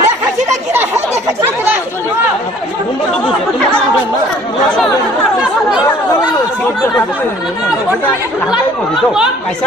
দেখাচ্ছি না কিরা হ্যাঁ দেখাচ্ছি না কিরা Kaisa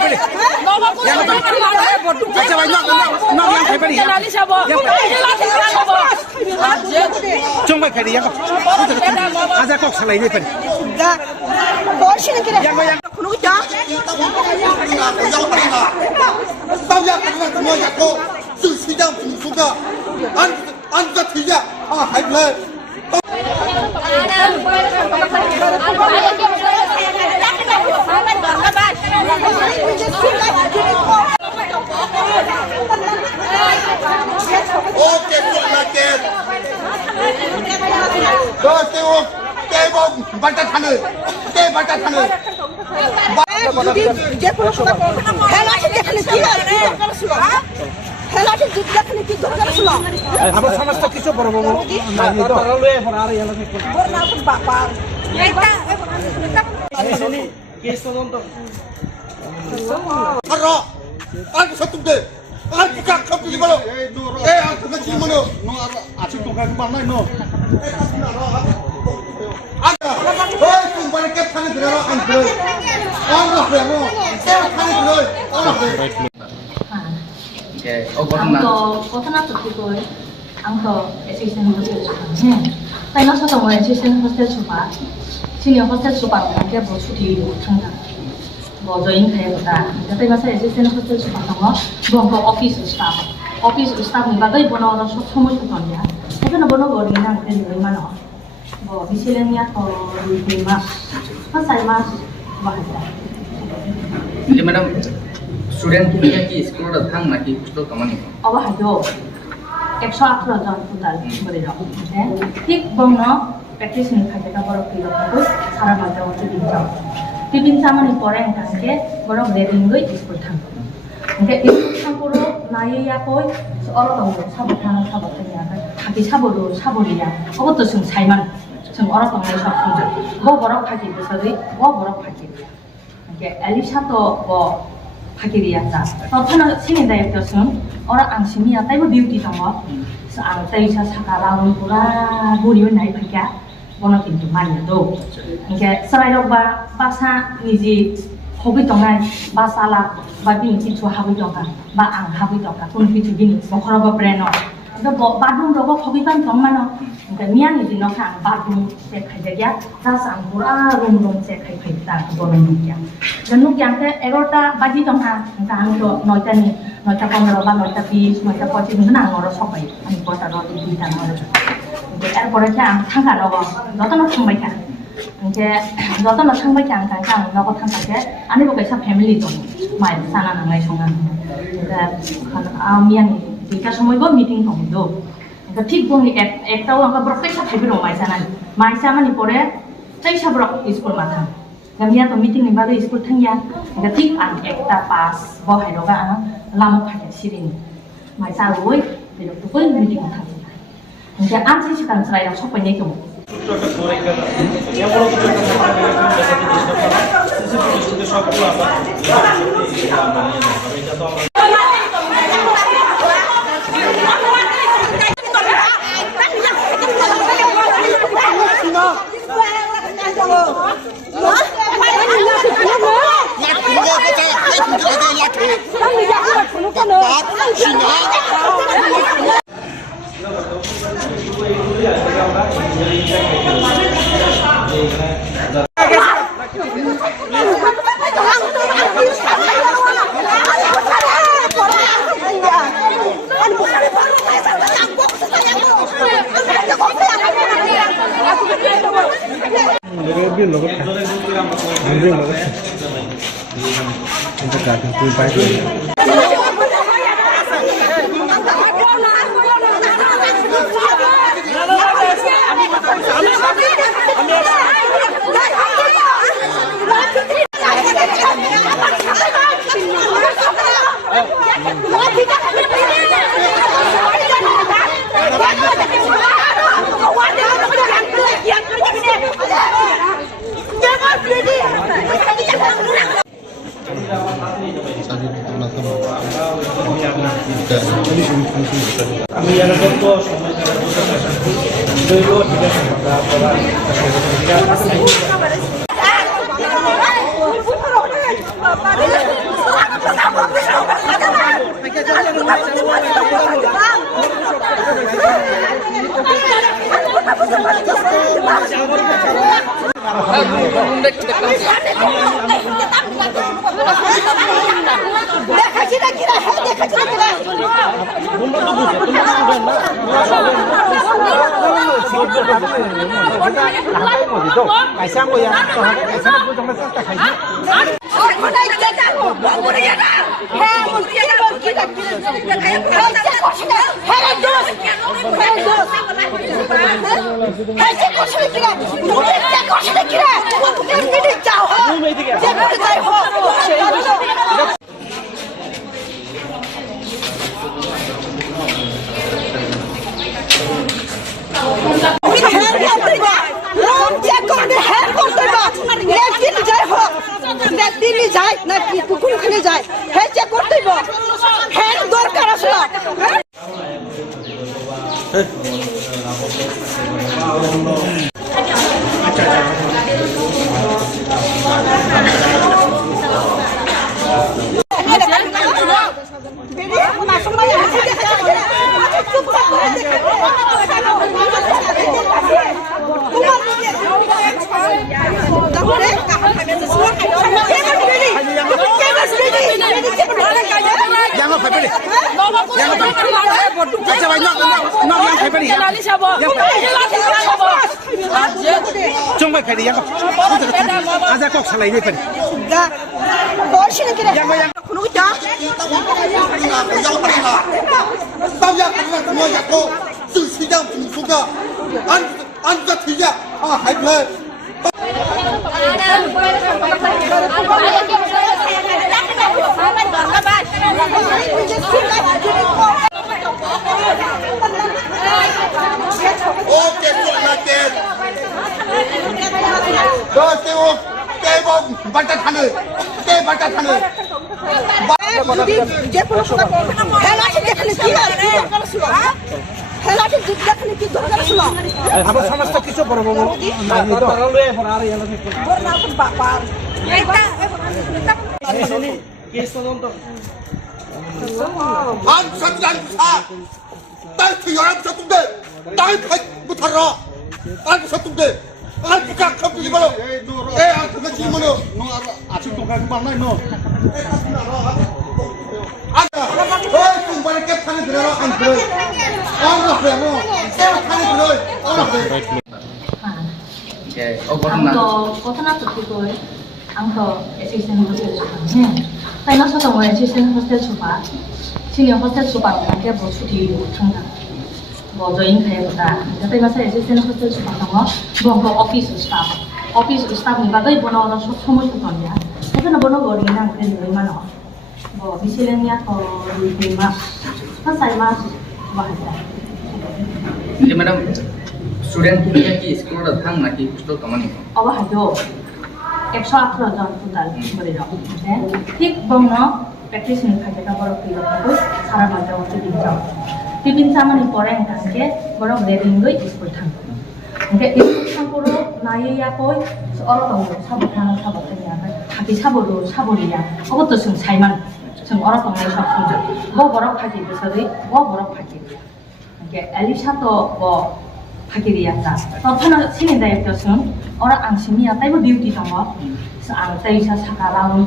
pilih? Yang apa? Kaisa ba nok nok nok yang kai pilih. Chung bai kai di yang. Aja kok বাটা খানে কে বাটা খানে যে কোনো সময় হ্যাঁ, খেলা যেখানে কি হেলাটি জিতলে খালি কি ধরে রাখল আমার সমস্ত কিছু বড় বড় না নি তো আর ইয়ালা কি বড় না বাবা এটা কেস তদন্ত আর আর সব তুমি আর কি কাজ সব তুমি বলো এ আর তুমি কি মনে নো আর আছে তো কাজ বান নাই নো আর ওই তুমি বলে কে থানে ধরে আনবে আর রাখবে ও সে থানে ধরে আর রাখবে 예, 어, 아무도 고등학교 그걸 아무도 애초생 호텔 주방지. 다이나 소송은 애초생 호텔 주방. 今年 호텔 주방 관계 뭐 주디 못한다. 뭐 저인 대보다. 근데 다이나 애초생 호텔 주방 뭐 뭔가 오피스 스타프. 오피스 스타프 뭔가 이 번호로 소송을 했던데. 그래서 번호 거리나 그게 얼마나. 뭐 미실레니아 거 리마. 한 살만 뭐 하자. 이제 madam student punya ki sekolah datang lagi hostel kemana অবা হাইতো একশো আঠারো জন টোটাল বলে দাও ঠিক বংন প্র্যাকটিস নি খাইতে কা বড় কিলো থাকো সারা বাজা হচ্ছে টিফিন টিফিন চামানি পরে এনকানকে বড় রেডিং লই স্কুল থাকো 이게 일상으로 나의 약을 얼어 동도 사보타는 사보타냐 자기 사보로 사보리야 그것도 지금 잘만 지금 얼어 동네 샵 뭐 뭐라고 하기 위해서도 뭐 뭐라고 하기 이게 엘리샤도 뭐 hakiriyata topana sini dai tosun ora ang sini ya tai beauty tamo sa ang tai sa sakala ron pula buri nai pakya bono kintu mani do angke sarai rok ba basa niji hobi tongai ba sala ba bin kichu habi tonga ba ang habi tonga kun kichu bin bokhoro ba brand breno itu bo badung rogo hobi ban tong mano ingke mian niji no kang badung se khai jagya ras ang pura rum rum se 딜까 সময়고 미팅 정도. 그러니까 틱봉이 액다고 아까 브럭 택사 대비로 마이사나 마이사만 이번에 택사 브럭 이스쿨 마탕. 그러니까 또 미팅 이마도 이스쿨 탕이야. 그러니까 틱안 액다 파스 뭐 하려가 라모 파게 시린 마이사 로이 이렇게 또 미팅 탕. 이제 안치 시간 차이랑 첫 번째 경우. সবগুলো আমরা like it. That Bob Sinatra. Sok banyak kamu. আমি Gracias. Kaisa mo yan. Kaisa mo po sa sa kaisa. হ্যাঁ 发 ma kari yang aza kok salai ni pen da borshi ni kira yang yang kunu ja tao ya mo ya ko su si dam tu fu ga an an za ti ya a hai le Thank you. โอ้เจ็บปวดมาเจ็บเดินเตะบอลเตะบอลบันทัดทันเลยเตะบันทัดทันเลย যদি যে কোনো খেলা আছে যেখানে কি খেলা আছে যেখানে কি দরকার ছিল আমার সমস্ত কিছু বড় বড় বাবা কেস তদন্ত 안 사람이 아니고 사! 나이트 열한 부셨던데! 나이트 못하라! 안 부셨던데! 안 부자 갑자기 이거! 에, 안 부자 질문이요! 아침도 가지 말라, 이놈! 에, 가지 말라! 아, 어이, 공부하는 게 판에 들어라, 안 들어! 안 그래, 뭐! 에, 판에 들어! 네, 어, 안 그래! 예, 어, 안 거, 거 하나 더 뜨고요. 안거 에스이스는 모르겠는데. Hostel chupa he tai na sa mo assistant hostel chupa senior hostel chupa ka ke bo chuti thang da bo join khai ba ta ja tai ma sa assistant hostel chupa ka mo bo bo office staff office staff ba dai bono na so সময় তো ya এটা না bono gori na ke ni ma no bo miscellanea মাস না চার মাস বাহাটা madam student কি স্কুলটা থাং নাকি hostel কামানি অবহার্য একশো আঠারো জন টোটাল করে যাও ঠিক বংন প্র্যাকটিস নিয়ে থাকে বড় প্রিয় থাকো সারা মাঝে অত দিন যাও টিফিন চামানি পরে এখানকে বরং রেডিং গই স্কুল ইয়াকৈ অল চাব থানো চাব থানিয়া থাকি চাব দো চাব দিয়া অবত जों সাইমান जों অল দङ সব সুন্দর। ব বরফ থাকি বিসারি ব 사보리야 그것도 지금 잘만 지금 얼어덩도 사보죠 뭐 뭐라고 하기 위해서도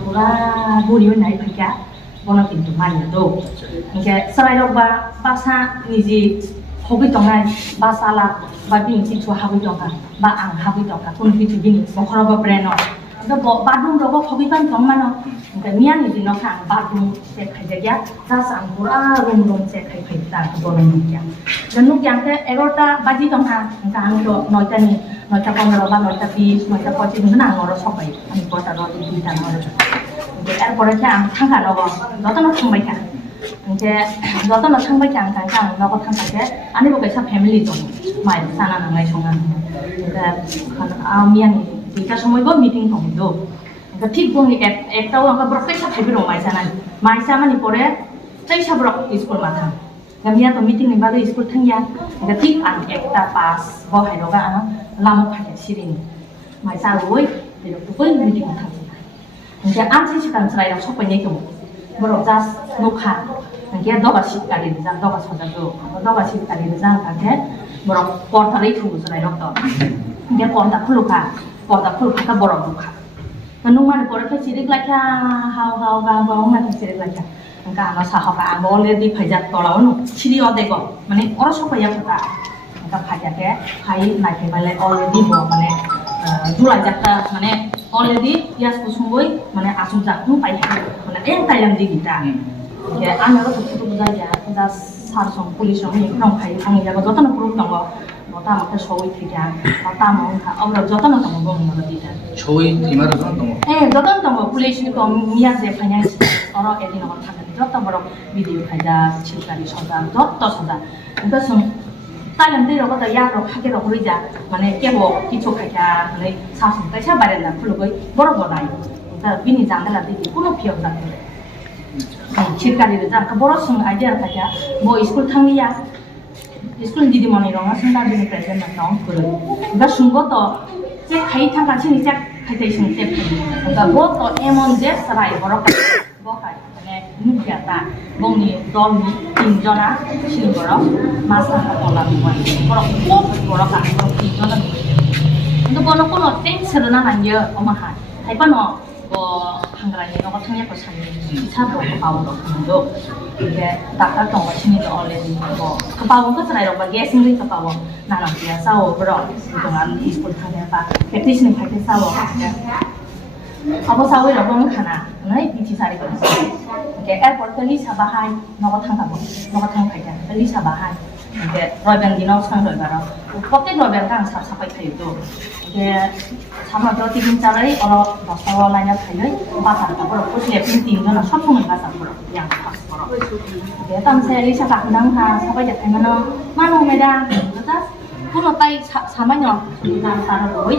뭐 뭐라고 하기 이게 엘리샤도 뭐 하기리야다. 또 파나 신인 เราบอกบาดรุมเราก็พอพิบัติของมันเนาะแต่เนี่ยนี่ดีเนาะค่ะบาดรุมเสร็จไข่จะยักถ้าสั่งกูอาะรุมรุมเสร็จไข่ไข่ตาตัวมันนุกยังแล้วนุกยังแต่เอรอตาบาดจีตองค่ะต่างๆเราหน่อยจะนี่น่อยจะพอมาเราบ้านน่อยจะปีหน่อยจะพอจีนขนาดเราชอบไปอันนี้ก็จะรอดีดีตามเราเลยเดี๋ยวแอร์พอร์ตจทั้งคัาเราก็เราต้องรับชไปค่ะอันเจเราต้องมาบช่างไปจางต่างๆเราก็ทำแต่แค่อันนี้เราไปชับแพมิลี่ตัวหมายสร้างอะไรชงงานแต่เอาเมียนี่ दुईटा समयको मिटिङ थाउँदो अन्त ठिक बुङ्गे एकटा आंगा ब्रक कैसा थाइबिरो माइसाना माइसा मानि परे कैसा ब्रक स्कुलमा थाङ गामिया त मिटिङ नि बागै स्कुल थाङिया अन्त ठिक आं एकटा पास बहायनगा आङो लामो फाइया सिरिनि माइसा लुइ बेलेग टुकै मिटिङ थाङो अन्त आं चाहिँ सिकां सोलायना सफैनाय दङ बरफ जास नखा গিয়ে দবা শীতকালে যান দবা সজাগো দবা শীতকালে যান তাকে বড় পর্দা লাই ঠুকু চলাই রক্ত গিয়ে পর্দা খুলুকা পর্দাফুল খাতা বড় মুখা নুমান পরে ফে চিরিক লাখা হাও হাও গা বাও মানে চিরিক লাখা angka ama sahok ago le di phajat tolao nu chili ode go mane oro sopaya kota angka phajat ke phai na ke bale already bo mane jula jakta mane already yas kusungoi mane asum jaknu pai mane en tailam di kita ya ana ro tutu tutu ja ja das 사성 police আমি এখন খাই আমি যাব যত না পুরো তঙ্গ নতা আমাকে সবই থেকে নতা মঙ্গা আমরা যত না তঙ্গ গম মনে দিটা সবই ইমার যত তঙ্গ এ যত না তঙ্গ পুলিশ তো মিয়া যে ফাইনান্স অর এদিন আমার থাকে যত বড় ভিডিও খাইদা ছিলকারি সদা যত সদা এটা সং তাইলাম দে রকম ইয়া রক হাকে রক হই যা মানে কেব কিছু খাইকা মানে সাসন তাইসা বাইরে না খুলগই বড় বড় নাই বিনি জানলা দিদি কোনো ফিয়ক জানতে shirkani da ka boro sung ajar ka ja bo school thang ya school didi moni rong sung da bi present na tong ko ba sung go to je khai thang ka chini jak khai tai sung te da bo to emon je sarai boro ka bo kai মানে মুখিয়াতা বংনি দলনি তিনজনা শিল বরক মাছ থাকা কলা বিমান বরক খুব বরক আসল তিনজনা কিন্তু বলো কোনো টেনশন না নাইয়ে অমাহায় খাইবা ন 한가라니 너가 청약을 사니 차도 바우로 하는도 이게 나갔던 거 신이도 얼레디 뭐그 바우 끝은 아니라 뭐 예승리 그 바우 나랑 그냥 싸워 그러 그동안 이스쿨 타내봐 백티시는 밝게 싸워 아버 싸우이라고 하면 하나 너희 비치 사리 거였어 이게 에어포트 리사 바하이 너가 탄다고 너가 탄 가자 리사 바하이 이게 러벤 디너 상을 가라 법대로 랑 잡사고 있어 요. 이게 자마 저 지금자를 얼어 넣어 라냐 달려 마사 잡으러 보시에 빈딩은 소통을 마사 잡으러 그냥 잡으 러. 이게 담세 리샤 박당 다 사바이자 되면은 마노메다 그다 그거 빠이 자마녀 그냥 사러 오이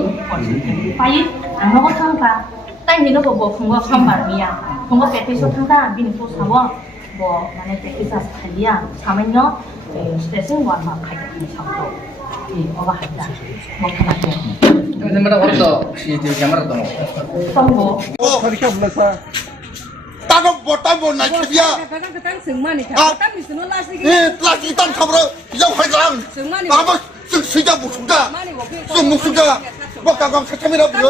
빠이 안 먹어 참 가. 딸 이거 뭐 공부 참 말이 야. 공부 배티쇼 탕다 빈 소사워 뭐 만약에 이사 살이야 자마녀 스트레스 완막 가야 되는 정 도. tanam botam bo na kia ta la ki tan khamro yau khai lang ba ba su su ja bu su da su mu su da ba ka gam sa chamira bu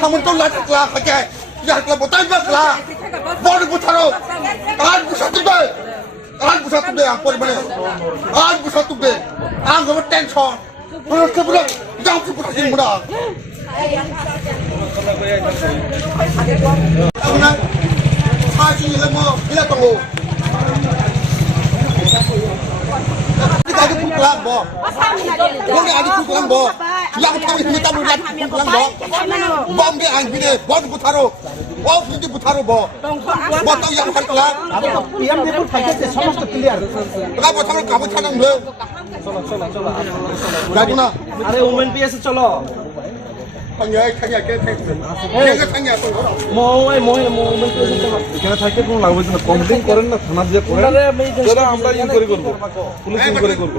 tham to la ta la kha ja ya la botam ba la bor bu tharo ar bu sa tu de ar bu sa tu de ar bu sa tu de ar bu sa tu de ar bu tension কেবুড়া যাও কেবুড়া কেবুড়া আপনার পাঁচ নিলে মো ইলা তো Lagi pun kelam bo. Bom dia lagi pun kelam bo. Yang kita ni kita ni lagi pun kelam bo. Bom dia angin ni, bom putaro. Bom ni putaro bo. Bo tahu yang kelam. Yang dia pun kaget, semua tu clear. Kalau bo tahu kamu canang dulu. চলো চলো চলো Lagi na. আরে women PS চলো। এখানে থাকতে কোনো লাভ না। Complain করেন না থানা যে করেন। আমরা ইনকোয়ারি করব। পুলিশ ইনকোয়ারি করব।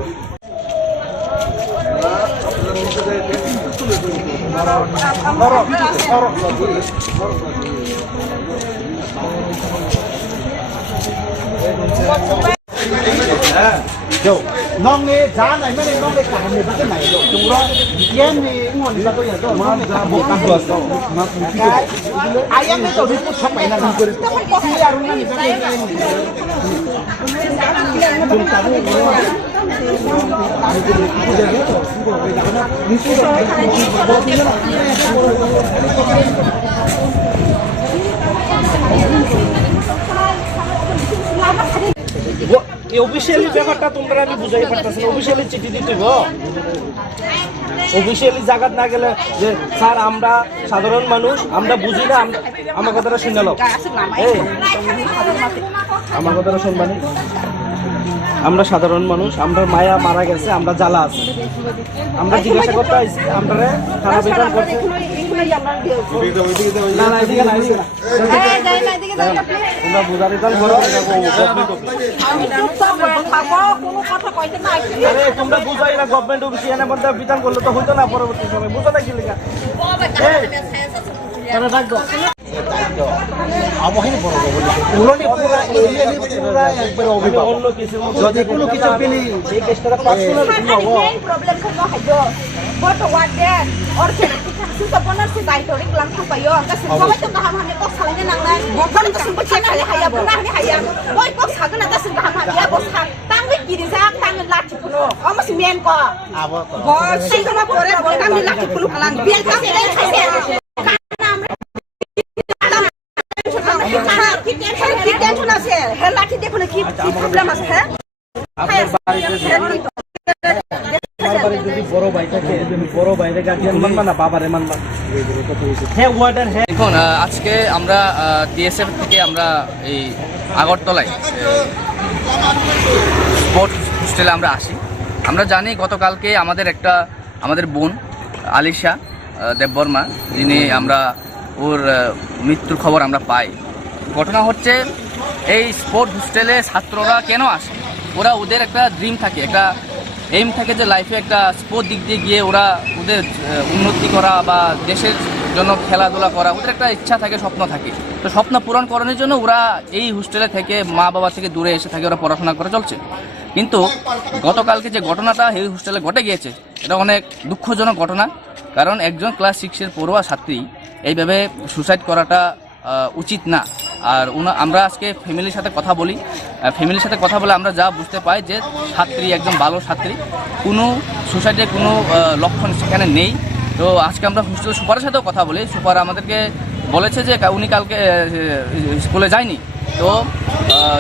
Nong ja nai me ne nong ka ne ba ke nai lo tung ro yen ne ngon ba to ya to ma ja bo ka to so ma ku ti ayam ne to ri pu chok pai na na ko ri ti ya ru na ni ba ne tung ta ne ro officially ব্যাপারটা তোমরা আমি বুঝাই পারতেছি officially চিঠি দিতে গো। Officially জায়গাত না গেলে যে স্যার আমরা সাধারণ মানুষ আমরা বুঝি না আম- আমার কথাটা শুনে লো এই, আমার কথাটা শুনবানি আমরা সাধারণ মানুষ আমরা মায়া মারা গেছে আমরা জ্বালা আছে। আমরা জিজ্ঞাসা করতে আইছি আমরা থানা বিধান করছি না না এদিকে না এদিকে না তোমরা বুঝাই না গভর্নমেন্ট অফিস এনে মধ্যে বিধান করলে তো হইতো না পরবর্তী সময়। বুঝো না কি লেখা। যদি কোনো কিছু পেলে এই কেসটা পার্সোনাল তুমি হব problem kan mo hayo. Boto wade or kena kita suka benar si baik tori kelang tu payo. Kasi kau itu kaham kami kok salah ni nang nang. Bokan itu sempat cek kali haya benar ni haya. Boy kok sahaja nanti sih kaham kami ya bos hak. Tangwi kiri sak tangwi lati puno. Oh masih mien ko. Bos sih kau pore bos tangwi lati puno kalang. Biar kami dah kasih. কি tension আছে লাঠি দেখুন কি problem আছে হ্যাঁ বড় আজকে আমরা ডিএসএফ থেকে আমরা এই আগরতলায় স্পোর্টস হোস্টেলে আমরা আসি। আমরা জানি গতকালকে আমাদের একটা, আমাদের বোন, আলিশা দেববর্মা, যিনি আমরা ওর মৃত্যুর খবর আমরা পাই। ঘটনা হচ্ছে, এই স্পোর্ট হোস্টেলে ছাত্ররা কেন আসে? ওরা ওদের একটা ড্রিম থাকে, একটা এইম থাকে যে লাইফে একটা স্পোর্ট দিক দিয়ে গিয়ে ওরা ওদের উন্নতি করা বা দেশের জন্য খেলাধুলা করা, ওদের একটা ইচ্ছা থাকে, স্বপ্ন থাকে। তো স্বপ্ন পূরণ করানোর জন্য ওরা এই হোস্টেলে থেকে মা বাবা থেকে দূরে এসে থাকে, ওরা পড়াশোনা করে চলছে। কিন্তু গতকালকে যে ঘটনাটা এই হোস্টেলে ঘটে গিয়েছে, এটা অনেক দুঃখজনক ঘটনা। কারণ একজন ক্লাস সিক্সের পড়ুয়া ছাত্রী এইভাবে সুসাইড করাটা উচিত না। আর আমরা আজকে ফ্যামিলির সাথে কথা বলি। ফ্যামিলির সাথে কথা বলে আমরা যা বুঝতে পাই যে ছাত্রী, একজন ভালো ছাত্রী। কোনো সুসাইডের কোনো লক্ষণ সেখানে নেই। তো আজকে আমরা হোস্টেল সুপারের সাথেও কথা বলি। সুপার আমাদেরকে বলেছে যে উনি কালকে স্কুলে যায়নি। তো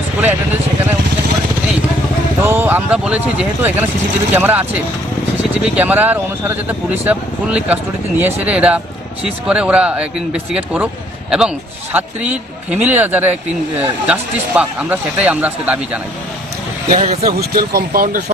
স্কুলে অ্যাটেন্ডেন্স সেখানে নেই। তো আমরা বলেছি যেহেতু এখানে সিসিটিভি ক্যামেরা আছে সিসিটিভি ক্যামেরার অনুসারে যাতে পুলিশরা ফুললি কাস্টডিতে নিয়ে এসে এরা সিজ করে, ওরা ইনভেস্টিগেট করুক। এবং ছাত্রীর ফ্যামিলিরা যারা একটি জাস্টিস পাক, আমরা সেটাই আমরা আজকে দাবি জানাই। দেখা গেছে হোস্টেল কম্পাউন্ডের